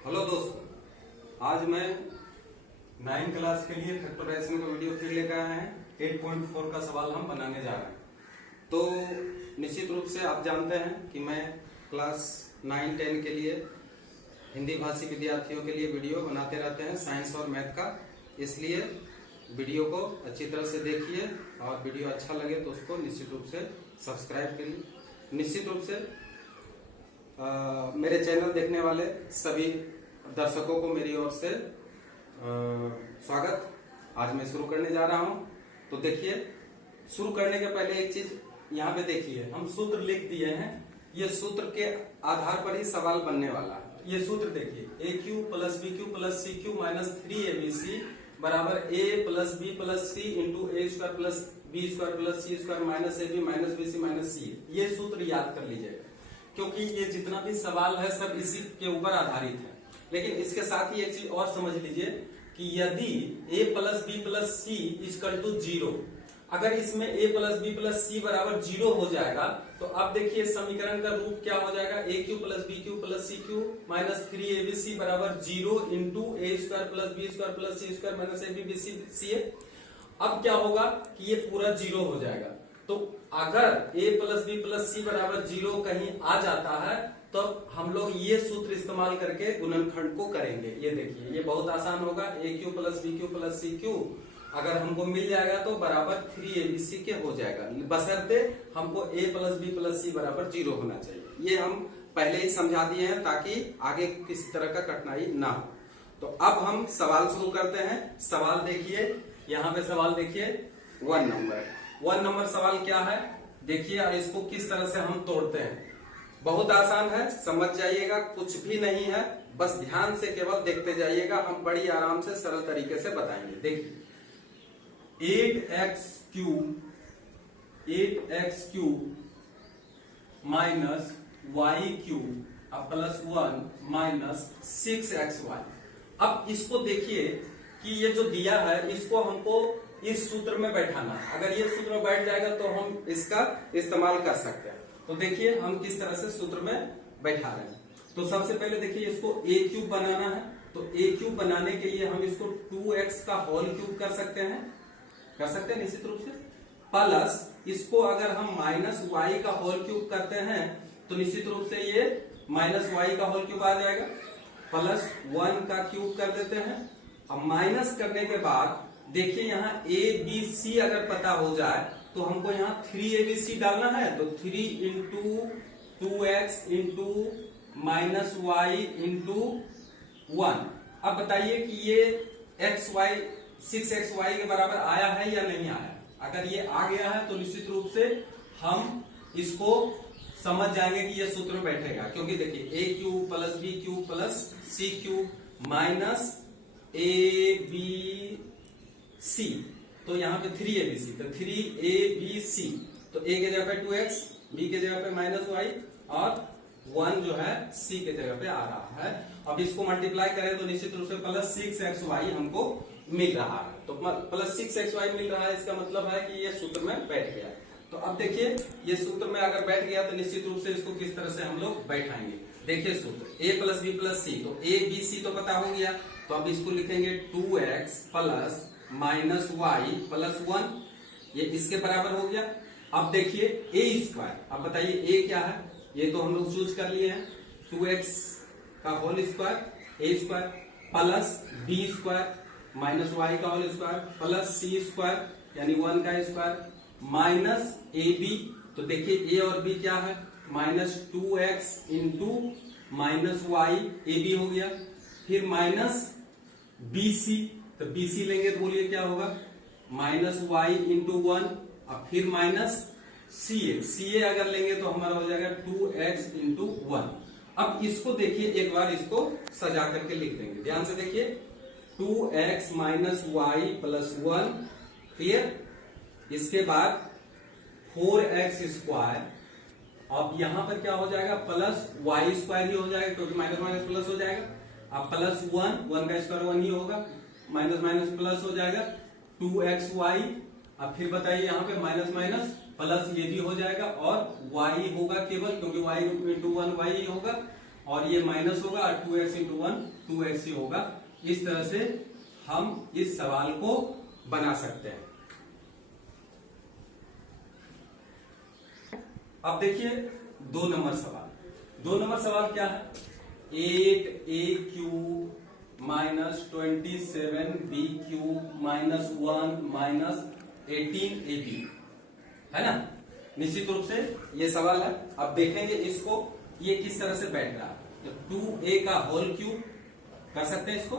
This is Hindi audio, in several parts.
हेलो दोस्तों, आज मैं 9 क्लास के लिए फैक्टराइजेशन का वीडियो फिर लेकर आए हैं। 8.4 का सवाल हम बनाने जा रहे हैं। तो निश्चित रूप से आप जानते हैं कि मैं क्लास 9-10 के लिए हिंदी भाषी विद्यार्थियों के लिए वीडियो बनाते रहते हैं साइंस और मैथ का। इसलिए वीडियो को अच्छी तरह से देखिए और वीडियो अच्छा लगे तो उसको निश्चित रूप से सब्सक्राइब करिए। निश्चित रूप से मेरे चैनल देखने वाले सभी दर्शकों को मेरी ओर से स्वागत। आज मैं शुरू करने जा रहा हूं। तो देखिए, शुरू करने के पहले एक चीज यहाँ पे देखिए, हम सूत्र लिख दिए हैं। ये सूत्र के आधार पर ही सवाल बनने वाला है। ये सूत्र देखिए, a cube plus b Q plus c cube minus 3abc बराबर a plus b plus c into a square plus b square plus c square minus ab minus bc minus c. ये सूत्र याद कर लीजिएगा, क्योंकि ये जितना भी सवाल है सब इसी के ऊपर आधारित है। लेकिन इसके साथ ही एक चीज और समझ लीजिए कि यदि a plus b plus c equal to 0, अगर इसमें a plus b plus c बराबर 0 हो जाएगा तो अब देखिए समीकरण का रूप क्या हो जाएगा, a Q plus b Q plus c cube minus 3abc बराबर 0 into a square plus b square plus c square minus ab bc ca। अब क्या होगा कि ये पूरा 0 हो जाएगा। तो अगर a plus b plus c बराबर 0 कहीं आ जाता है तो हम लोग ये सूत्र इस्तेमाल करके गुणनखंड को करेंगे। ये देखिए, ये बहुत आसान होगा। a Q plus b Q plus c q अगर हमको मिल जाएगा तो बराबर 3abc के हो जाएगा, बशर्ते हमको a plus b plus c बराबर 0 होना चाहिए। ये हम पहले ही समझा दिए हैं ताकि आगे किसी तरह का कठिनाई ना हो। तो अब हम सवाल शुरू करते हैं। सवाल देखिए, यहाँ पे सवाल देखिए 1 नंबर सवाल क्या है देखिए, और इसको किस तरह से हम तोड़ते हैं। बहुत आसान है, समझ जाइएगा, कुछ भी नहीं है, बस ध्यान से केवल देखते जाइएगा। हम बड़ी आराम से सरल तरीके से बताएंगे। देखिए, 8x cube minus y cube अब प्लस 1 माइनस 6xy। अब इसको देखिए कि ये जो दिया है इसको हमको इस सूत्र में बैठाना है। अगर ये सूत्र में बैठ जाएगा तो हम इसका इस्तेमाल कर सकते हैं। तो देखिए हम किस तरह से सूत्र में बैठा रहे हैं। तो सबसे पहले देखिए, इसको a क्यूब बनाना है। तो a क्यूब बनाने के लिए हम इसको 2x का होल क्यूब कर सकते हैं निश्चित रूप से। प्लस इसको अगर हम माइनस y का होल क्यूब करते हैं तो निश्चित रूप से ये माइनस y का होल क्यूब आ जाएगा। प्लस 1 का क्यूब कर देते हैं। अब माइनस करने के बाद देखिए, यहाँ a b c अगर पता हो जाए तो हमको यहाँ 3abc डालना है। तो 3 into 2x into minus y into 1। अब बताइए कि ये xy 6xy के बराबर आया है या नहीं आया। अगर ये आ गया है तो निश्चित रूप से हम इसको समझ जाएंगे कि ये सूत्र में बैठेगा, क्योंकि देखिए a cube plus b cube plus c cube minus abc, तो यहाँ पे 3abc, तो 3abc। तो a के जगह पे 2x, b के जगह पे माइनस y और 1 जो है c के जगह पे आ रहा है। अब इसको मल्टीप्लाई करें तो निश्चित रूप से प्लस 6xy हमको मिल रहा है। तो प्लस 6xy मिल रहा है, इसका मतलब है कि ये सूत्र में बैठ गया। तो अब देखिए, ये सूत्र में अगर बैठ गया तो निश्चित रूप से इसको किस तरह से हम लोग बैठाएंगे। देखिए सूत्र a प्लस बी प्लस सी, तो a b c तो पता हो गया। तो अब इसको लिखेंगे 2x plus minus y plus 1, ये इसके बराबर हो गया। अब देखिए a स्क्वायर, अब बताइए a क्या है, ये तो हम लोग चूज कर लिए हैं। 2x का whole square a square plus b square minus y का whole square plus c square यानी 1 का स्क्वायर माइनस ab। तो देखिए a और b क्या है, minus 2x into minus y ab हो गया। फिर माइनस bc, तो bc लेंगे तो बोलिए क्या होगा, माइनस y इंटू 1। अब फिर माइनस ca अगर लेंगे तो हमारा हो जाएगा 2x इंटू 1। अब इसको देखिए, एक बार इसको सजा करके लिख देंगे, ध्यान से देखिए। 2x minus y plus 1, clear. इसके बाद 4x स्क्वायर, अब यहां पर क्या हो जाएगा, प्लस y स्क्वायर ही हो जाएगा, क्योंकि माइनस माइनस प्लस हो जाएगा। अब प्लस 1 का स्क्वायर 1 ही होगा, माइनस माइनस प्लस हो जाएगा 2xy। अब फिर बताइए, यहाँ पे माइनस माइनस प्लस ये भी हो जाएगा और y होगा केवल, क्योंकि y इंटू 1 y ही होगा। और ये माइनस होगा और 2x इंटू 1 2x ही होगा। इस तरह से हम इस सवाल को बना सकते हैं। अब देखिए 2 नंबर सवाल। 2 नंबर सवाल क्या है? 8a³ minus 27b³ minus 1 minus 18ab है ना। निश्चित रूप से ये सवाल है। अब देखेंगे इसको ये किस तरह से बैठ रहा है। तो 2a का होल क्यूब कर सकते हैं इसको,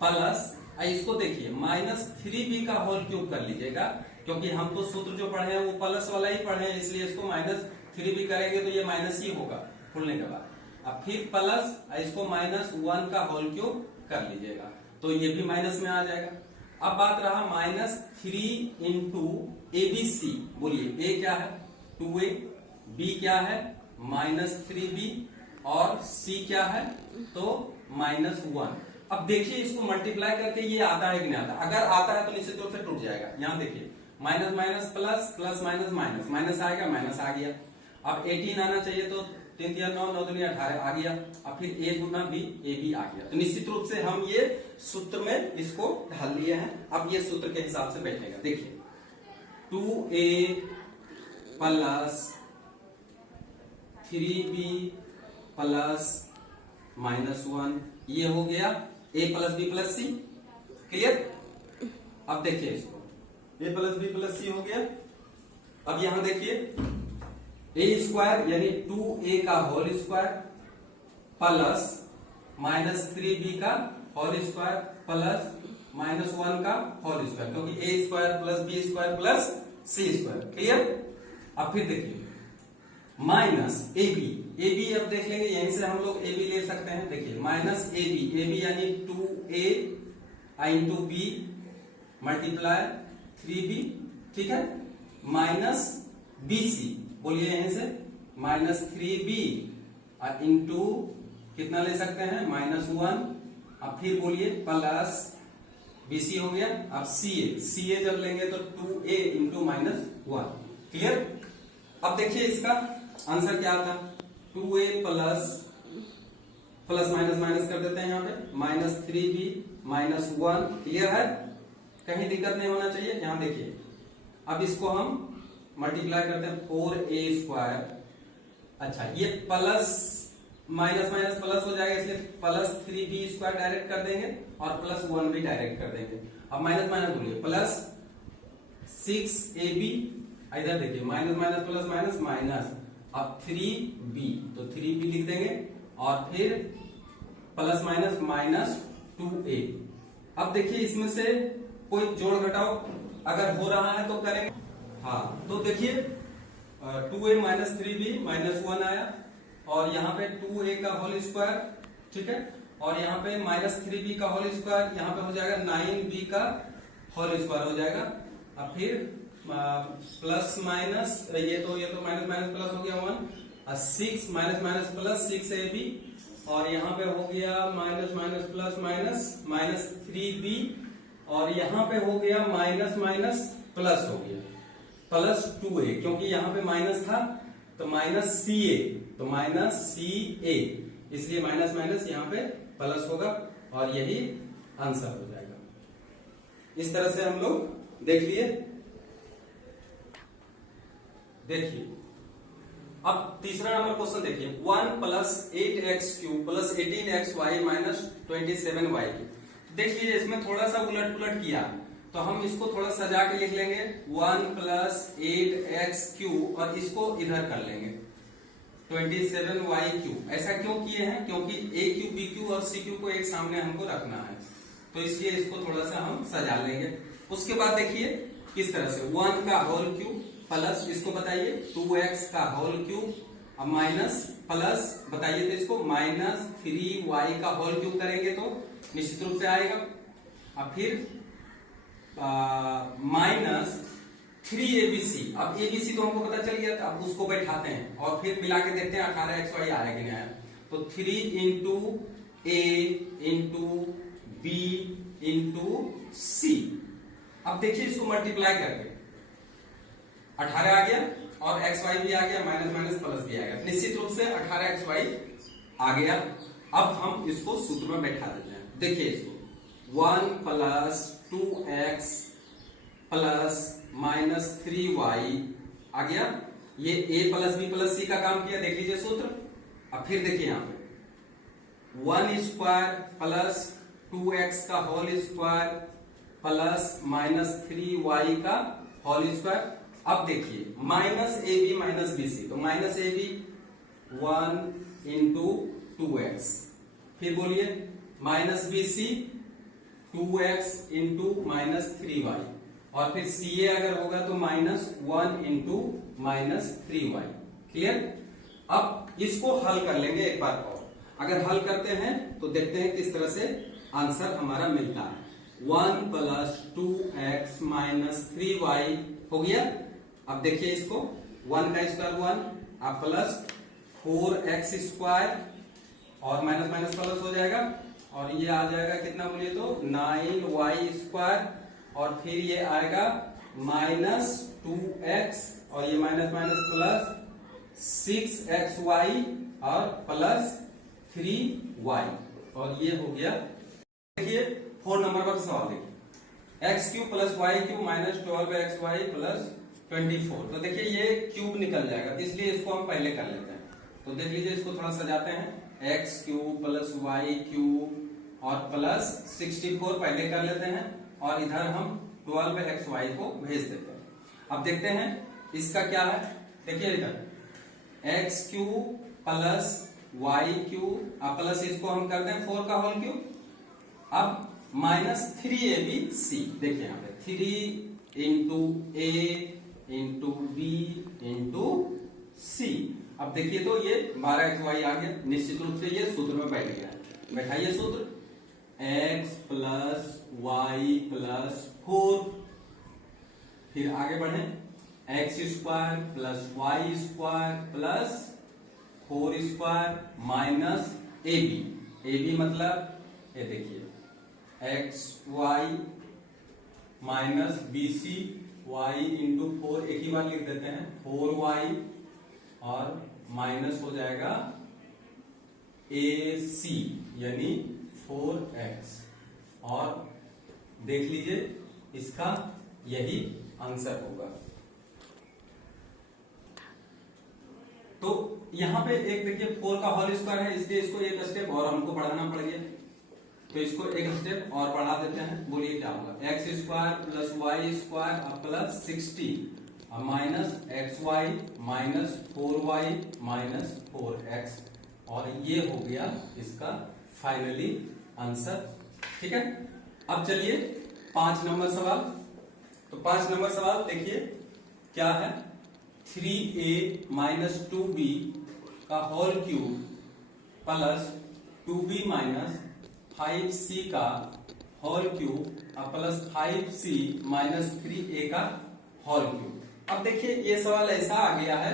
प्लस इसको देखिए माइनस 3b का होल क्यूब कर लीजिएगा, क्योंकि हम तो सूत्र जो पढ़े हैं वो प्लस वाला ही पढ़े हैं, इसलिए इसको माइनस 3b करेंगे तो ये माइनस ही होगा खुलने के बाद। अब फिर प्लस इसको माइनस 1 का होल क्यूब कर लीजिएगा तो ये भी माइनस में आ जाएगा। अब बात रहा माइनस 3 इंटू ABC। बोलिए a क्या है 2a, b क्या है माइनस 3b और c क्या है तो माइनस 1। अब देखिए इसको मल्टीप्लाई करके ये आता है कि नहीं आता। अगर आता है तो निश्चित रूप से टूट जाएगा। यहाँ देखिए minus minus plus plus minus minus minus आएगा, माइनस आ गया। अब 18 आना चाहिए तो 3 3 9 9 2 18 आ गया। अब फिर a गुना b, a भी आ गया। तो निश्चित रूप से हम ये सूत्र में इसको ढाल लिए हैं। अब ये सूत्र के हिसाब से बैठेगा। देखिए 2a plus 3b plus minus 1 ये हो गया a plus b plus c। Clear. अब देखिए इसको a plus b plus c हो गया। अब यहां देखिए a स्क्वायर यानी 2a का whole square plus minus 3b का होल स्क्वायर प्लस माइनस 1 का होल स्क्वायर, क्योंकि a square plus b square plus c square. Clear. अब फिर देखिए माइनस ab अब देख लेंगे, यहीं से हम लोग ab ले सकते हैं। देखिए माइनस ab यानी 2a into b multiply 3b, ठीक है, माइनस bc। बोलिए यहीं से माइनस 3b इंटू कितना ले सकते हैं माइनस 1। अब फिर बोलिए प्लस bc हो गया। अब ca जब लेंगे तो 2a इंटू माइनस 1। क्लियर। अब देखिए इसका आंसर क्या आता है 2a plus plus minus minus कर देते हैं यहाँ पे माइनस 3b माइनस 1। क्लियर है, कहीं दिक्कत नहीं होना चाहिए। यहाँ देखिए अब इसको हम मल्टीप्लाई करते हैं 4a स्क्वायर। अच्छा ये प्लस माइनस माइनस प्लस हो जाएगा, इसलिए प्लस 3b स्क्वायर डायरेक्ट कर देंगे और प्लस 1 भी डायरेक्ट कर देंगे। अब माइनस माइनस बोलिए प्लस 6ab, इधर देखिए minus minus plus minus minus. अब 3b तो 3b लिख देंगे और फिर प्लस माइनस माइनस 2a। अब देखिए इसमें से कोई जोड़ घटाओ अगर हो रहा है तो करेंगे। हाँ तो देखिए 2a माइनस 3b माइनस 1 आया और यहाँ पे 2a का होल स्क्वायर, ठीक है, और यहाँ पे माइनस 3b का होल स्क्वायर, यहाँ पे हो जाएगा 9b का होल स्क्वायर हो जाएगा। अब फिर प्लस माइनस ये तो माइनस माइनस प्लस हो गया 1 6 माइनस माइनस प्लस 6ab और यहाँ पे हो गया minus minus plus minus minus 3b और यहाँ पे हो गया माइनस माइनस प्लस हो गया प्लस 2a, क्योंकि यहाँ पे माइनस था तो माइनस ca, तो माइनस ca, इसलिए माइनस माइनस यहाँ पे प्लस होगा और यही आंसर हो जाएगा। इस तरह से हम लोग देख लिए। देखिए अब तीसरा नंबर क्वेश्चन देखिए 1 plus 8x³ plus 18xy minus 27y। देख लीजिए इसमें थोड़ा सा उलट पुलट किया तो हम इसको थोड़ा सजा के लिख लेंगे 1 प्लस 8x³ और इसको इधर कर लेंगे 27y³। ऐसा क्यों किए हैं, क्योंकि a³ b³ और c³ को एक सामने हमको रखना है, तो इसलिए इसको थोड़ा सा हम सजा लेंगे। उसके बाद देखिए किस तरह से 1 का होल क्यूब प्लस इसको बताइए 2x का होल क्यूब, अब माइनस प्लस बताइए तो इसको माइनस 3y का होल क्यूब करेंगे तो निश्चित रूप से आएगा। अब फिर माइनस 3abc। अब abc तो हमको पता चल गया, अब उसको बैठाते हैं और फिर मिला के देखते हैं 18xy आया कि नहीं आया। तो 3 into a into b into c। अब देखिए इसको मल्टीप्लाई करके 18 आ गया और xy भी आ गया, माइनस माइनस प्लस भी आ गया। निश्चित रूप से 18xy आ गया। अब हम इसको सूत्र में बैठा देते हैं। देखिए इसको 1 plus 2x plus minus 3y आ गया। ये a प्लस बी प्लस सी का काम किया, देख लीजिए सूत्र। अब फिर देखिए यहां पे 1 स्क्वायर प्लस 2x का whole square plus minus 3y का होल स्क्वायर। अब देखिए minus a b minus b c, तो minus a b 1 into 2x, फिर बोलिए minus b c 2x into minus 3y, और फिर सी ए अगर होगा तो minus 1 into minus 3y। Clear? अब इसको हल कर लेंगे एक बार और। अगर हल करते हैं तो देखते हैं किस तरह से आंसर हमारा मिलता है। 1 प्लस 2x माइनस 3y हो गया। अब देखिए इसको 1 का स्क्वायर 1, अब प्लस 4x स्क्वायर और माइनस माइनस प्लस हो जाएगा, और ये आ जाएगा कितना बोलिए तो 9y स्क्वायर, और फिर ये आएगा माइनस 2x और ये माइनस माइनस प्लस 6xy और प्लस 3y, और ये हो गया। देखिए 4 नंबर पर सवाल देखिए x cube plus y cube minus 12xy plus 24। तो देखिए ये क्यूब निकल जाएगा, इसलिए इसको हम पहले कर लेते हैं। तो देख लीजिए इसको थोड़ा सजाते हैं। X cube plus y cube और प्लस 64 पहले कर लेते हैं, और इधर हम 12xy को भेज देते हैं। अब देखते हैं इसका क्या है। देखिए इधर x cube plus y cube plus इसको हम करते हैं 4 का होल क्यूब। अब माइनस 3abc, देखिए यहाँ पे 3 इंटू ए इंटू बी इंटू सी। अब देखिए तो ये 12xy आ गया, निश्चित रूप से ये सूत्र में बैठ गया है। बैठाइए सूत्र x प्लस वाई प्लस 4, फिर आगे बढ़े x square plus y square plus 4 square minus a b मतलब ये देखिए x y minus b c y into 4, एक ही बार लिख देते हैं 4y, और माइनस हो जाएगा ए सी यानी 4x, और देख लीजिए इसका यही आंसर होगा। तो यहां पे एक देखिए 4 का होल स्क्वायर है, इसलिए इसको एक स्टेप और हमको बढ़ाना पड़ गया, तो इसको एक स्टेप और बढ़ा देते हैं। बोलिए क्या होगा x square plus y square plus 60 minus x y minus 4y minus 4x, और ये हो गया इसका फाइनली आंसर। ठीक है, अब चलिए 5 नंबर सवाल। तो 5 नंबर सवाल देखिए क्या है। 3a माइनस 2b का whole cube plus 2b minus 5c का whole cube plus 5c minus 3a का होल क्यूब। अब देखिए ये सवाल ऐसा आ गया है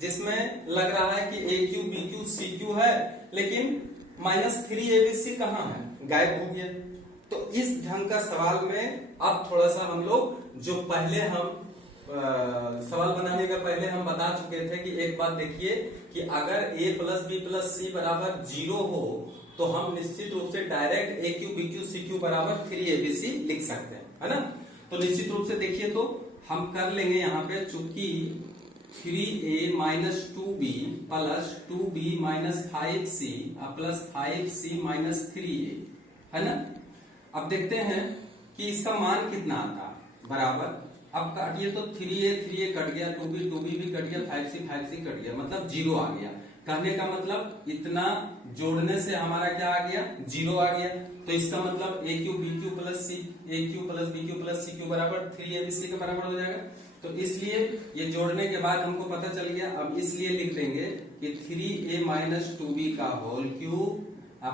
जिसमें लग रहा है कि a cube b cube c cube है, लेकिन माइनस 3abc कहाँ है, गायब हो गया। तो इस ढंग का सवाल में अब थोड़ा सा हम लोग जो पहले हम सवाल बनाने का पहले हम बता चुके थे कि एक बात देखिए कि अगर a plus b plus c बराबर 0 हो तो हम निश्चित रूप से direct a cube b cube c cube बराबर 3abc लिख सकते हैं, है ना। तो निश्चित रूप से देखिए तो हम कर लेंगे यहाँ पे, चूंकि 3a minus 2b plus 2b minus 5c plus 5c minus 3a, है ना। अब देखते हैं कि इसका मान कितना आता है बराबर। अब काटिए तो 3a कट गया, 2b भी कट गया, 5c कट गया, मतलब 0 आ गया। कहने का मतलब इतना जोड़ने से हमारा क्या आ गया, 0 आ गया। तो इसका मतलब a cube b cube plus c, a cube plus b cube plus c cube बराबर 3abc के बराबर हो जाएगा। तो इसलिए ये जोड़ने के बाद हमको पता चल गया। अब इसलिए लिख देंगे कि 3a माइनस 2b का whole cube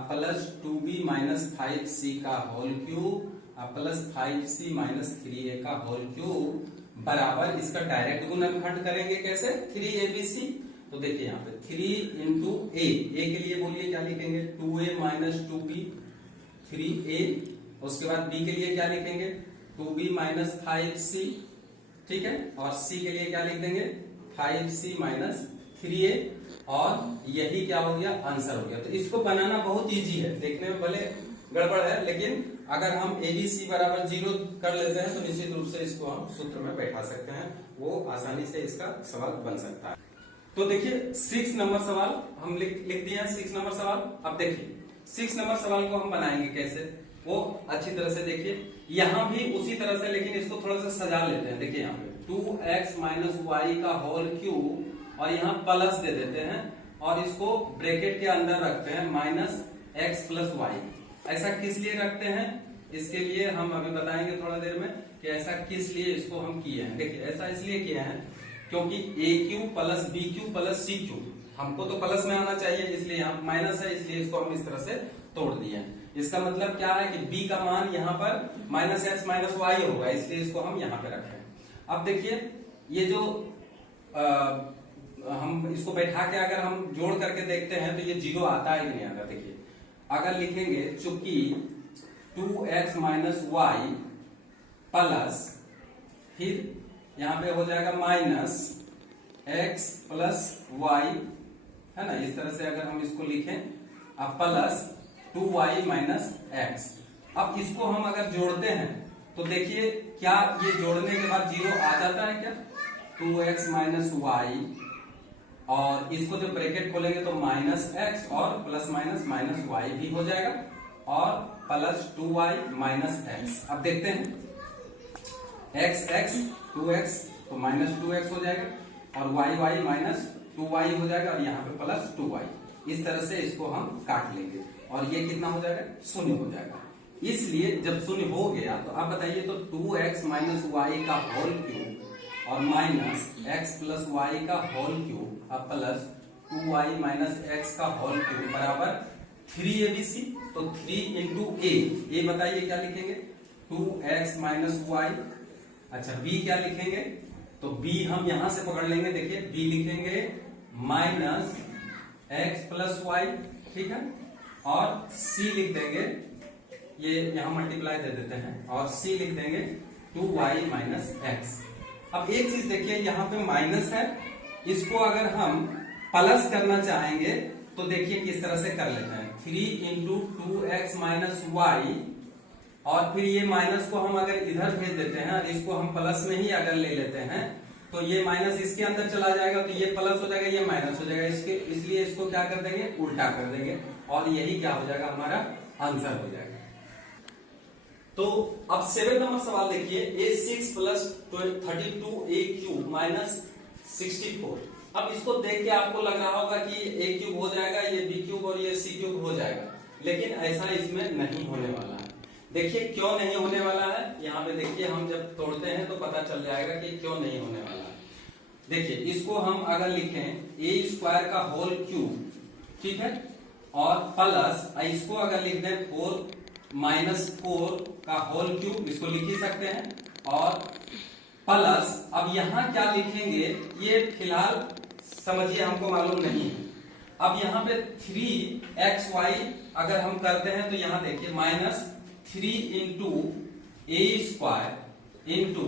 plus 2b minus 5c का whole cube plus 5c minus 3a का होल क्यूब बराबर, इसका डायरेक्ट गुणनखंड करेंगे कैसे, 3abc। तो देखिए यहाँ पे 3 इंटू ए के लिए बोलिए क्या लिखेंगे, 2a माइनस 2b 3a। उसके बाद b के लिए क्या लिखेंगे, 2b माइनस 5c, ठीक है। और c के लिए क्या लिख देंगे, 5c माइनस 3a। और यही क्या हो गया, आंसर हो गया। तो इसको बनाना बहुत इजी है, देखने में भले गड़बड़ है, लेकिन अगर हम ABC बराबर 0 कर लेते हैं तो निश्चित रूप से इसको हम सूत्र में बैठा सकते हैं, वो आसानी से इसका सवाल बन सकता है। तो देखिए 6 नंबर सवाल हम लिख दिए हैं, 6 नंबर सवाल। अब देखिए 6 नंबर सवाल को हम बनाएंगे कैसे, वो अच्छी तरह से देखिए। यहां भी उसी तरह से, लेकिन इसको थोड़ा सा सजा लेते हैं। देखिए यहाँ पे 2x माइनस वाई का होल क्यूब और यहाँ प्लस दे देते हैं और इसको ब्रैकेट के अंदर रखते हैं माइनस x प्लस वाई। ऐसा किस लिए रखते हैं, इसके लिए हम अभी बताएंगे थोड़ा देर में कि ऐसा किस लिए इसको हम किए हैं। देखिए ऐसा इसलिए किए हैं क्योंकि a cube plus b cube plus c cube, हमको तो प्लस में आना चाहिए, इसलिए यहाँ माइनस है, इसलिए इसको हम इस तरह से तोड़ दिए हैं। इसका मतलब क्या है कि b का मान यहाँ पर माइनस एक्स माइनस वाई होगा, इसलिए इसको हम यहाँ पे रखे हैं। अब देखिए ये जो हम इसको बैठा के अगर हम जोड़ करके देखते हैं तो ये 0 आता है कि नहीं आता। देखिए अगर लिखेंगे चूंकि 2x माइनस वाई प्लस, फिर यहां पे हो जाएगा माइनस x प्लस वाई, है ना, इस तरह से अगर हम इसको लिखें, अब प्लस 2y माइनस एक्स। अब इसको हम अगर जोड़ते हैं तो देखिए क्या ये जोड़ने के बाद 0 आ जाता है क्या, 2x माइनस वाई, और इसको जब ब्रैकेट खोलेंगे तो माइनस एक्स और प्लस माइनस माइनस वाई भी हो जाएगा, और प्लस 2y माइनस एक्स। अब देखते हैं x x 2x तो माइनस 2x हो जाएगा और y y माइनस 2y हो जाएगा और यहाँ पे प्लस 2y। इस तरह से इसको हम काट लेंगे और ये कितना हो जाएगा, 0 हो जाएगा। इसलिए जब 0 हो गया तो आप बताइए, तो 2x माइनस वाई का होल क्यूब और माइनस x प्लस वाई का होल क्यूब अब प्लस 2y माइनस x का होल क्यूब बराबर 3abc। तो 3 इंटू a बताइए क्या लिखेंगे, 2x माइनस वाई। अच्छा b क्या लिखेंगे, तो b हम यहां से पकड़ लेंगे, देखिए b लिखेंगे माइनस x प्लस वाई, ठीक है, और c लिख देंगे, ये यहां मल्टीप्लाई दे देते हैं, और c लिख देंगे 2y माइनस एक्स। अब एक चीज देखिए, यहाँ पे माइनस है, इसको अगर हम प्लस करना चाहेंगे तो देखिए किस तरह से कर लेते हैं, 3 इंटू 2x माइनस वाई, और फिर ये माइनस को हम अगर इधर भेज देते हैं और इसको हम प्लस में ही अगर ले लेते हैं तो ये माइनस इसके अंदर चला जाएगा, तो ये प्लस हो जाएगा, ये माइनस हो जाएगा, इसके इसलिए इसको क्या कर देंगे, उल्टा कर देंगे, और यही क्या हो जाएगा, हमारा आंसर हो जाएगा। तो अब 7 नंबर सवाल देखिए, a6 plus 32a cube minus 64। अब इसको देख के आपको लग रहा होगा कि a क्यूब हो जाएगा, ये b क्यूब और ये c क्यूब हो जाएगा, लेकिन ऐसा इसमें नहीं होने वाला है। देखिए क्यों नहीं होने वाला है, यहाँ पे देखिए हम जब तोड़ते हैं तो पता चल जाएगा कि क्यों नहीं होने वाला है। देखिए इसको हम अगर लिखें a स्क्वायर का होल क्यूब, ठीक है, और प्लस इसको अगर लिख दें 4 माइनस 4 का होल क्यूब, इसको लिख ही सकते हैं, और प्लस अब यहां क्या लिखेंगे ये फिलहाल समझिए हमको मालूम नहीं है। अब यहाँ पे 3xy अगर हम करते हैं तो यहाँ देखिए minus 3 into a square into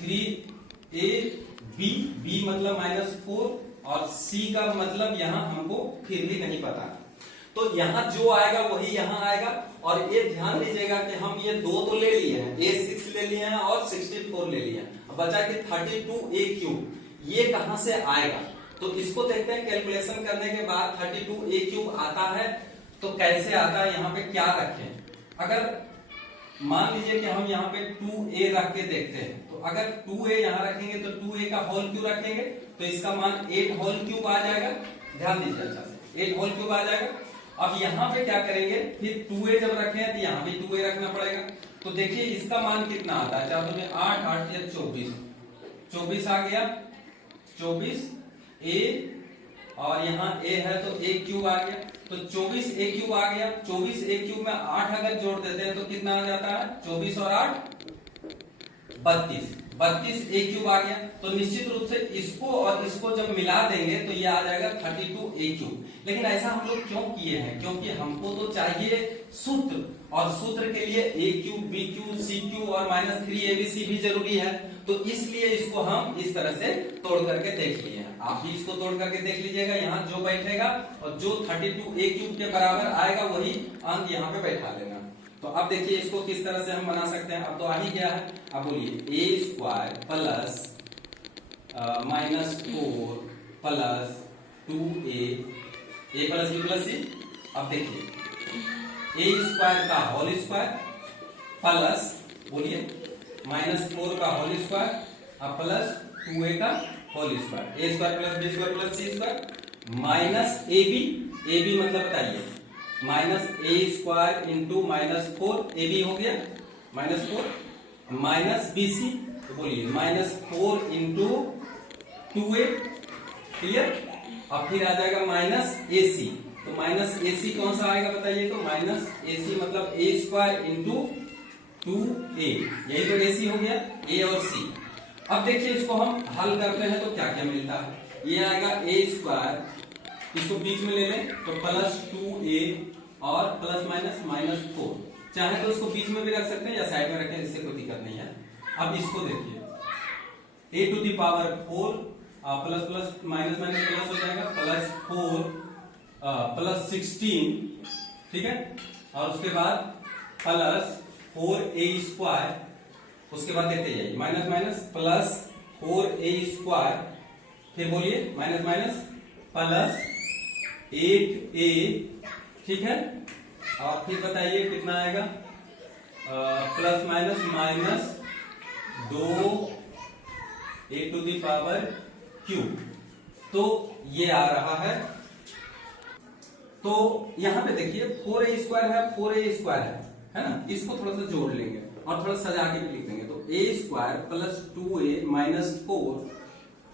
3ab मतलब माइनस 4 और c का मतलब यहाँ हमको फिर भी नहीं पता, तो यहाँ जो आएगा वही यहाँ आएगा। और ये ध्यान दीजिएगा कि हम ये दो तो ले लिए हैं, a6 ले लिए हैं और 64 ले लिए हैं, अब बचा कि 32a क्यूब, ये कहां से आएगा, तो इसको देखते हैं। कैलकुलेशन करने के बाद 32a क्यूब आता है तो कैसे आता है, यहाँ पे क्या रखें। अगर मान लीजिए कि हम यहाँ पे 2a रख के देखते हैं, तो अगर 2a यहाँ रखेंगे तो 2a का होल क्यूब रखेंगे तो इसका मान 8 होल क्यूब आ जाएगा। ध्यान दीजिए अच्छा से, 8 होल क्यूब आ जाएगा। अब यहाँ पे क्या करेंगे, फिर 2a जब रखे हैं तो यहाँ भी 2a रखना पड़ेगा। तो देखिए इसका मान कितना आता है, 4 में 8 8 या 24 आ गया, 24a, और यहाँ a है तो a क्यूब आ गया, तो 24a क्यूब आ गया। 24a क्यूब में 8 अगर जोड़ देते हैं तो कितना आ जाता है, 24 और 8 32। 32 ए क्यूब आ गया। तो निश्चित रूप से इसको और इसको जब मिला देंगे तो ये आ जाएगा 32 ए क्यूब। लेकिन ऐसा हम लोग क्यों किए हैं? क्योंकि हमको तो चाहिए सूत्र, और सूत्र के लिए ए cube B cube C cube और -3abc भी जरूरी है। तो इसलिए इसको हम इस तरह से तोड़ करके देख लिए हैं। आप भी इसको तोड़ करके देख लीजिएगा। यहाँ जो बैठेगा और जो 32 ए क्यूब के बराबर आएगा वही अंक यहाँ पे बैठा लेना। तो अब देखिए इसको किस तरह से हम बना सकते हैं। अब तो आ ही गया है। अब बोलिए a square plus -4 plus 2a plus b plus c. अब देखिए ए स्क्वायर का होल स्क्वायर प्लस बोलिए -4 का होल स्क्वायर अब प्लस 2a का whole square. A square plus b square plus c square minus a b मतलब बताइए -a square into -4 a b हो गया -4 माइनस बी सी। तो बोलिए -4 इंटू 2a। क्लियर? अब फिर आ जाएगा माइनस ए सी। तो माइनस ए सी कौन सा आएगा बताइए? तो माइनस ए सी मतलब ए स्क्वायर इंटू 2a। यही तो ए सी हो गया, ए और सी। अब देखिए इसको हम हल करते हैं तो क्या क्या मिलता है। ये आएगा ए स्क्वायर, इसको बीच में ले लें तो प्लस 2a और प्लस माइनस -4। चाहे तो इसको बीच में भी रख सकते हैं या साइड में रखें, इससे कोई दिक्कत नहीं है। अब इसको देखिए a to the power 4 plus plus minus minus plus हो जाएगा प्लस 4 प्लस 16। ठीक है? और उसके बाद प्लस 4a स्क्वायर। उसके बाद देखते जाइए minus minus plus 4a square. फिर बोलिए माइनस माइनस प्लस 8a। ठीक है? और फिर बताइए कितना आएगा? Plus minus 2a to the power cube. तो ये आ रहा है। तो यहां पे देखिए 4a स्क्वायर है, 4a स्क्वायर है ना? इसको थोड़ा सा जोड़ लेंगे और थोड़ा सजा के भी लिख देंगे। तो a square plus 2a minus 4।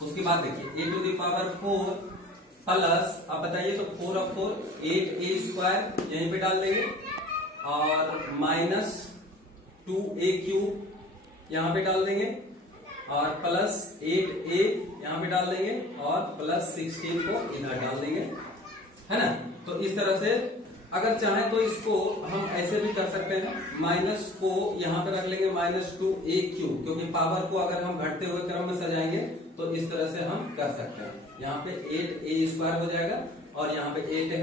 उसके बाद देखिए a to the power 4 plus, अब बताइए तो 4 और 4 8a स्क्वायर यहीं पे डाल देंगे और माइनस 2a क्यूब यहां पे डाल देंगे और प्लस 8a यहां पे डाल देंगे और प्लस 16 को इधर डाल देंगे, है ना? तो इस तरह से अगर चाहें तो इसको हम ऐसे भी कर सकते हैं। माइनस को यहां पे रख लेंगे -2a क्यूब, क्योंकि पावर को अगर हम घटते हुए क्रम में सजाएंगे तो इस तरह से हम कर सकते हैं। यहाँ पे 8a स्क्वायर हो जाएगा और यहाँ पे 8 है,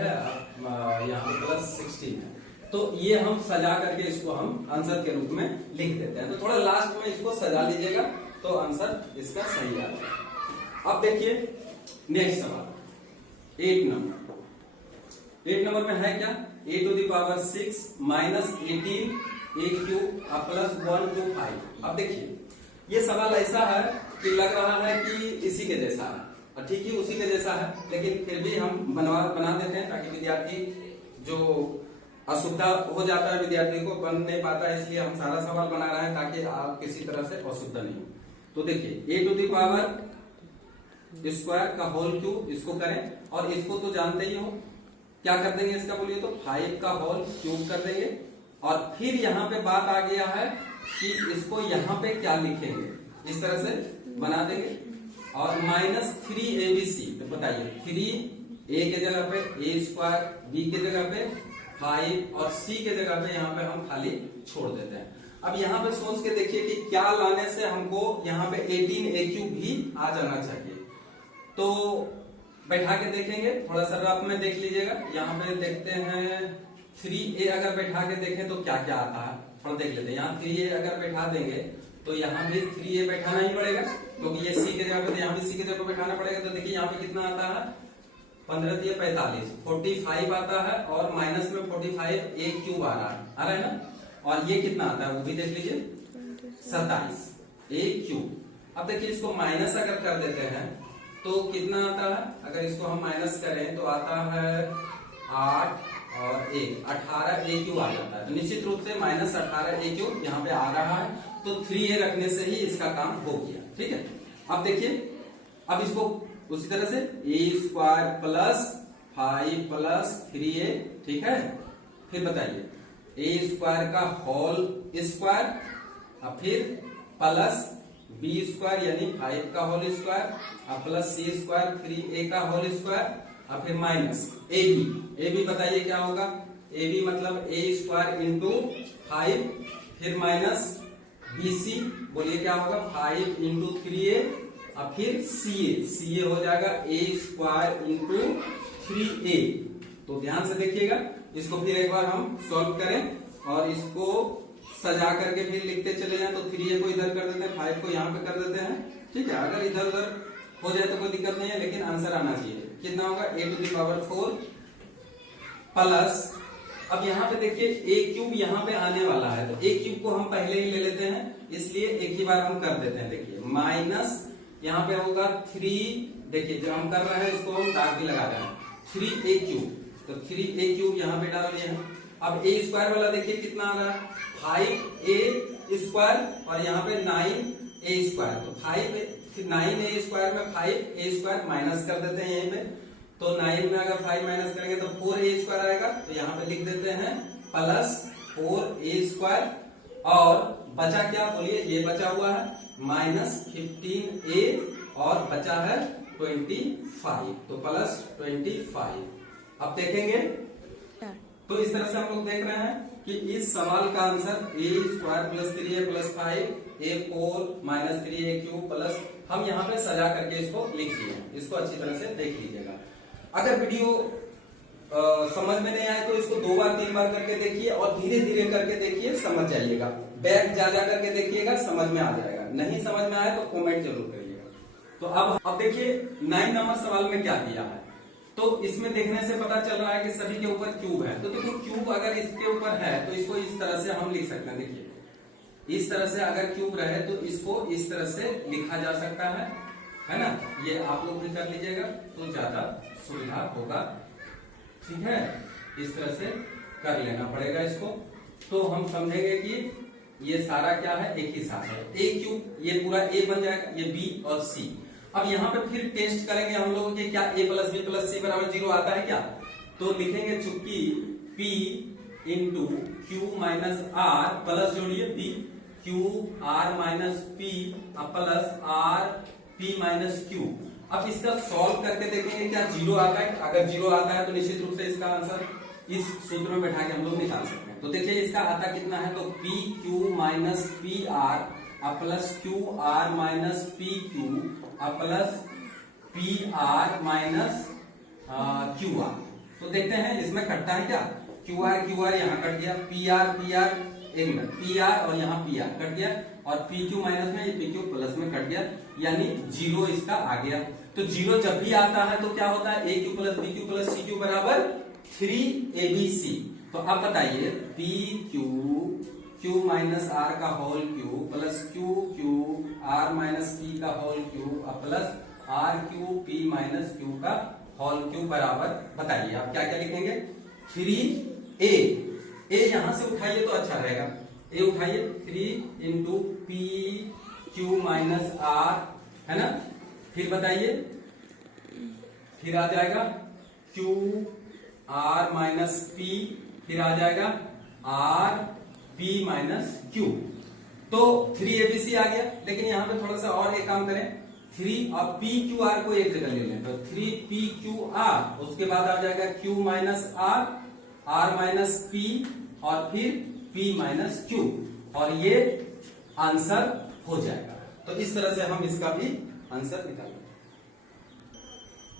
यहाँ पे प्लस 16 है। तो ये हम सजा करके इसको हम आंसर के रूप में लिख देते हैं। तो थोड़ा लास्ट में इसको सजा लीजिएगा तो आंसर इसका सही आ जाएगा। अब देखिए नेक्स्ट सवाल 8 नंबर। 8 नंबर में है क्या? a to the power 6 minus 18 a cube plus 1 to 5। अब देखिए ये सवाल ऐसा है कि लग रहा है कि इसी के जैसा है, और ठीक ही उसी के जैसा है, लेकिन फिर भी हम बना देते हैं ताकि विद्यार्थी जो असुविधा हो जाता है विद्यार्थी को बन नहीं पाता है, इसलिए हम सारा सवाल बना रहे हैं ताकि आप किसी तरह से असुविधा नहीं हो। तो देखिए a to the power square का होल क्यूब इसको करें और इसको तो जानते ही हो क्या कर देंगे इसका, बोलिए तो 5 का होल क्यूब कर देंगे। और फिर यहाँ पे बात आ गया है कि इसको यहाँ पे क्या लिखेंगे, इस तरह से बना देंगे और -3abc। तो बताइए 3a के जगह पे a स्क्वायर, b के जगह पे 5 और c के जगह पे यहाँ पे हम खाली छोड़ देते हैं। अब यहाँ पे सोच के देखिए कि क्या लाने से हमको यहाँ पे 18a क्यूब भी आ जाना चाहिए। तो बैठा के देखेंगे, थोड़ा सा रफ में देख लीजिएगा। यहाँ पे देखते हैं 3a अगर बैठा के देखें तो क्या क्या आता है, थोड़ा देख लेते हैं। यहाँ 3a अगर बैठा देंगे तो यहाँ भी 3a बैठाना ही पड़ेगा, क्योंकि ये c के जगह पे, तो यहाँ भी c के जगह पे बैठाना पड़ेगा। तो देखिए यहाँ पे कितना आता है 15 × 45 45 आता है और माइनस में 45 a क्यूब आ रहा है ना। और ये कितना आता है वो भी देख लीजिए 27 a क्यूब। अब देखिए इसको माइनस अगर कर देते हैं तो कितना आता है, अगर इसको हम माइनस करें तो आता है 8 और 1 18 a क्यूब आ जाता है। तो निश्चित रूप से -18 a क्यूब यहाँ पे आ रहा है। तो 3a रखने से ही इसका काम हो गया। ठीक है? अब देखिए अब इसको उसी तरह से a square plus 5 plus 3a। ठीक है? फिर बताइए a स्क्वायर का होल स्क्वायर और फिर प्लस बी स्क्वायर यानी 5 का होल स्क्वायर और प्लस सी स्क्वायर 3a का होल स्क्वायर और फिर माइनस ए बी बताइए क्या होगा। ए बी मतलब ए स्क्वायर इंटू 5 फिर माइनस बी सी बोलिए क्या होगा 5 इंटू 3a और फिर सी ए हो जाएगा ए स्क्वायर इंटू 3a। तो ध्यान से देखिएगा, इसको फिर एक बार हम सॉल्व करें और इसको सजा करके फिर लिखते चले जाएं। तो 3a को इधर कर देते हैं, 5 को यहाँ पे कर देते हैं, ठीक है। अगर इधर उधर हो जाए तो कोई दिक्कत नहीं है, लेकिन आंसर आना चाहिए। कितना होगा a to the power 4 plus, अब यहाँ पे देखिए a क्यूब यहाँ पे आने वाला है, तो a क्यूब को हम पहले ही ले लेते हैं, इसलिए एक ही बार हम कर देते हैं। देखिए माइनस यहाँ पे होगा 3, देखिए जो हम कर रहे हैं इसको हम दाग भी लगा रहे हैं 3a क्यूब, तो 3a क्यूब यहाँ पे डाल दिए हैं। अब a स्क्वायर वाला देखिए कितना आ रहा है 5a स्क्वायर और यहाँ पे 9a स्क्वायर, तो 9a स्क्वायर में 5a स्क्वायर माइनस कर देते हैं यहीं पे, तो 9 में अगर 5 माइनस करेंगे तो 4a स्क्वायर आएगा, तो यहाँ पे लिख देते हैं प्लस 4a स्क्वायर और बचा क्या बोलिए, ये बचा हुआ है माइनस 15a और बचा है 25, तो प्लस 25। अब देखेंगे तो इस तरह से हम लोग देख रहे हैं कि इस सवाल का answer A square plus 3a plus 5 a4 minus 3a cube plus, हम यहाँ पे सजा करके इसको लिख दिए हैं। इसको अच्छी तरह से देख लीजिएगा। अगर वीडियो समझ में नहीं आए तो इसको 2 बार 3 बार करके देखिए और धीरे धीरे करके देखिए, समझ जाइएगा। बैक जा करके देखिएगा, समझ में आ जाएगा। नहीं समझ में आए तो कमेंट जरूर करिएगा। तो अब देखिए 9 नंबर सवाल में क्या दिया है, तो इसमें देखने से पता चल रहा है कि सभी के ऊपर क्यूब है। तो देखो क्यूब अगर इसके ऊपर है तो इसको इस तरह से हम लिख सकते हैं। देखिए इस तरह से अगर क्यूब रहे तो इसको इस तरह से लिखा जा सकता है ना। ये आप लोग भी कर लीजिएगा तो ज्यादा सुविधा होगा, ठीक है। इस तरह से कर लेना पड़ेगा इसको, तो हम समझेंगे कि ये सारा क्या है, एक ही साथ है। ए क्यूब ये पूरा ए बन जाएगा, ये बी और सी। अब यहाँ पे फिर टेस्ट करेंगे हम लोग कि क्या a plus b plus c बराबर 0 आता है क्या, तो लिखेंगे चूंकि p into q minus r plus जोड़िए b q r minus p plus r p minus q. अब इसका सॉल्व करके देखेंगे क्या 0 आता है। अगर 0 आता है तो निश्चित रूप से इसका आंसर इस सूत्र में बैठा के हम लोग निकाल सकते हैं। तो देखिए इसका आता कितना है, तो P q minus P R plus q r minus P Q plus P R minus Q R. तो देखते हैं इसमें कटता है क्या, क्यू आर यहाँ कट गया, पी आर एक मिनट, पी आर और यहाँ पी आर कट गया और पी क्यू माइनस में ये पी क्यू प्लस में कट गया, यानी 0 इसका आ गया। तो 0 जब भी आता है तो क्या होता है, a cube plus b Q plus c cube बराबर 3abc। तो अब बताइए पी क्यू माइनस आर का whole cube plus q r minus p का whole cube plus r q p minus q का होल क्यू बराबर, बताइए आप क्या क्या लिखेंगे 3a। यहां से उठाइए तो अच्छा रहेगा, ए उठाइए 3 into p q minus r, है ना। फिर बताइए, फिर आ जाएगा क्यू आर माइनस पी, फिर आ जाएगा आर पी माइनस क्यू। तो 3abc आ गया। लेकिन यहाँ पे थोड़ा सा और एक काम करें, 3 और पी क्यू आर को एक जगह ले लें, तो 3pqr, उसके बाद आ जाएगा q minus r minus p और फिर p माइनस क्यू, और ये आंसर हो जाएगा। तो इस तरह से हम इसका भी आंसर निकालेंगे।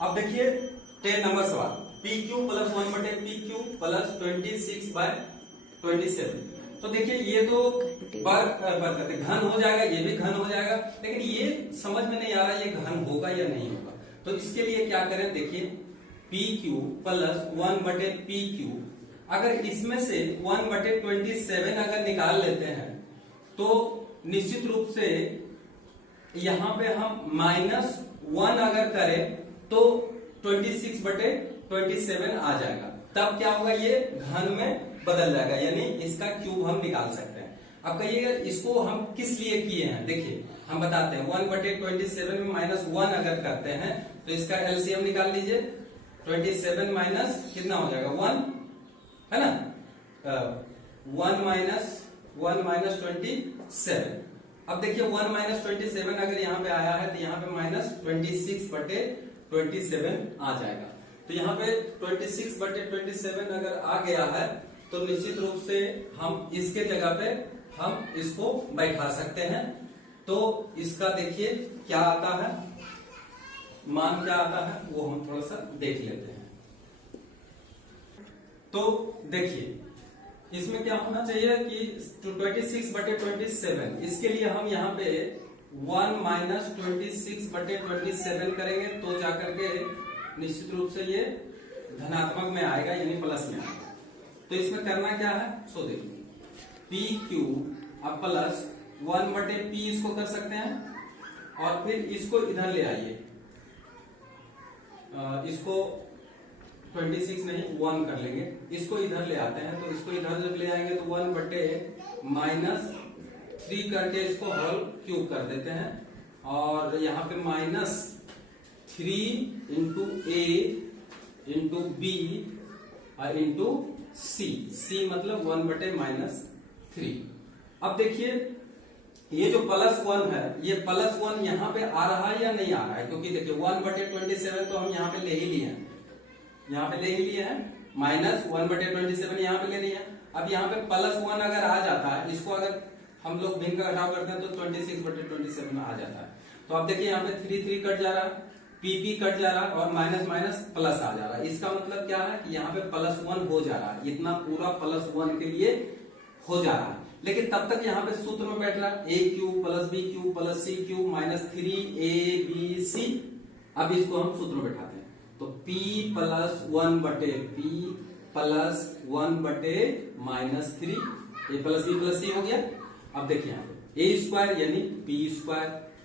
अब देखिए 10 नंबर सवाल, P Q plus 1/pq plus 26/27। तो देखिए ये तो घन हो जाएगा, ये भी घन हो जाएगा, लेकिन ये समझ में नहीं आ रहा ये घन होगा या नहीं होगा। तो इसके लिए क्या करें, देखिए पी क्यू प्लस 1/pq, अगर इसमें से 1/27 अगर निकाल लेते हैं तो निश्चित रूप से यहां पे हम -1 अगर करें तो 26/27 आ जाएगा। तब क्या होगा, ये घन में बदल जाएगा, यानी इसका क्यूब हम निकाल सकते हैं। अब कहिएगा इसको हम किस लिए किए हैं, देखिए हम बताते हैं 1/27 में -1 अगर करते हैं तो इसका एलसीएम निकाल लीजिए, 27 माइनस कितना हो जाएगा 1, है ना, 1 माइनस 27, अब देखिए 1 माइनस 27 अगर यहाँ पे आया है तो यहाँ पे माइनस 26/27 आ जाएगा। तो यहाँ पे 26/27 अगर आ गया है तो निश्चित रूप से हम इसके जगह पे हम इसको बैठा सकते हैं। तो इसका देखिए क्या आता है, मान क्या आता है वो हम थोड़ा सा देख लेते हैं। तो देखिए इसमें क्या होना चाहिए कि 26/27, इसके लिए हम यहाँ पे 1 माइनस 26/27 करेंगे तो जाकर के निश्चित रूप से ये धनात्मक में आएगा यानी प्लस में आएगा। तो इसमें करना क्या है, सो देखिए पी क्यू अब प्लस 1/p इसको कर सकते हैं और फिर इसको इधर ले आइए, इसको 26 नहीं 1 कर लेंगे, इसको इधर ले आते हैं। तो इसको इधर जब ले आएंगे तो 1/-3 करके इसको होल क्यूब कर देते हैं और यहाँ पे -3 इंटू ए इंटू बी और इंटू सी, सी मतलब 1/-3। अब देखिए ये जो +1 है ये +1 यहाँ पे आ रहा है या नहीं आ रहा है, क्योंकि देखिए 1/27 तो हम यहाँ पे ले ही लिए हैं, यहाँ पे ले ही लिए हैं, -1/27 यहाँ पे ले लिया। अब यहाँ पे +1 अगर आ जाता है, इसको अगर हम लोग भिन्न का घटाव करते हैं तो 26/27 आ जाता है। तो अब देखिए यहाँ पे 3 कट जा रहा है, पी कट जा रहा है और माइनस माइनस प्लस आ जा रहा है। इसका मतलब क्या है कि यहाँ पे +1 हो जा रहा है, इतना पूरा +1 के लिए हो जा रहा है। लेकिन तब तक यहाँ पे सूत्र में बैठ रहा है a³ + b³ + c³ -3ab c। अब इसको हम सूत्र में बैठाते हैं तो p + 1/p + 1/-3 a + b + c हो गया। अब देखिए यहाँ पे a² यानी p²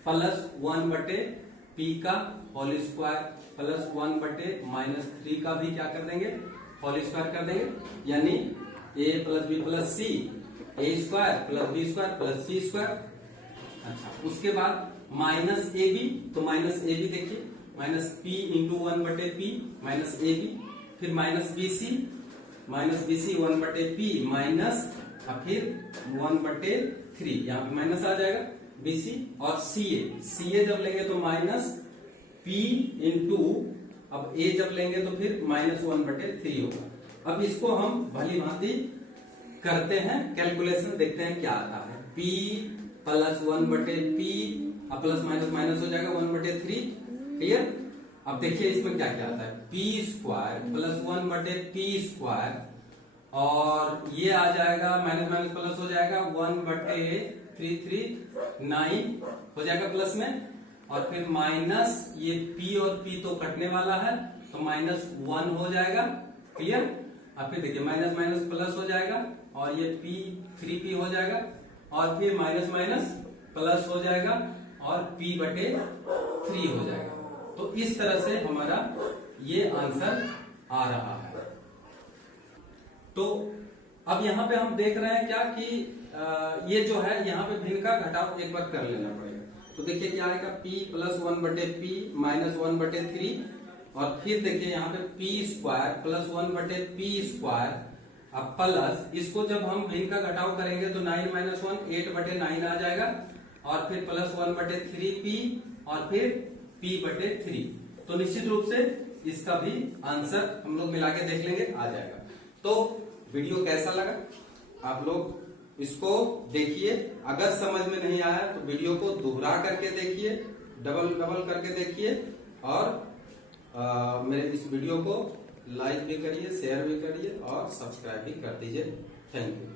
+ 1/p का होल स्क्वायर + 1/-3 का भी क्या कर देंगे, होल स्क्वायर कर देंगे, यानी a + b + c a² + b² + c²। अच्छा, उसके बाद -ab, तो -ab देखिए -p इंटू 1/p -ab, फिर -bc 1/p माइनस फिर 1/3, यहाँ पे माइनस आ जाएगा bc और ca जब लेंगे तो -p इंटू, अब a जब लेंगे तो फिर -1/3 होगा। अब इसको हम भली भांति करते हैं, कैलकुलेशन देखते हैं क्या आता है। p + 1/p प्लस माइनस हो जाएगा 1/3, क्लियर। अब देखिए इसमें क्या क्या आता है, p² + 1/p² और ये आ जाएगा माइनस प्लस हो जाएगा 1/339 हो जाएगा प्लस में, और फिर माइनस ये p और p तो कटने वाला है तो -1 हो जाएगा, क्लियर। अब फिर देखिए माइनस प्लस हो जाएगा और ये p 3p हो जाएगा और फिर माइनस प्लस हो जाएगा और p/3 हो जाएगा। तो इस तरह से हमारा ये आंसर आ रहा है। तो अब यहाँ पे हम देख रहे हैं क्या कि ये जो है यहाँ पे भिन्न का घटाव एक बार कर लेना पड़ेगा। तो देखिए क्या आएगा, p + 1/p -1/3 और फिर देखिए यहाँ पे p² + 1/p² अब प्लस, इसको जब हम भिन्न का घटाव करेंगे तो 9 - 1 8/9 आ जाएगा और फिर प्लस 1/3p और फिर p/3। तो निश्चित रूप से इसका भी आंसर हम लोग मिला के देख लेंगे, आ जाएगा। तो वीडियो कैसा लगा आप लोग इसको देखिए, अगर समझ में नहीं आया तो वीडियो को दोहरा करके देखिए, डबल करके देखिए और मेरे इस वीडियो को लाइक भी करिए, शेयर भी करिए और सब्सक्राइब भी कर दीजिए। Thank you.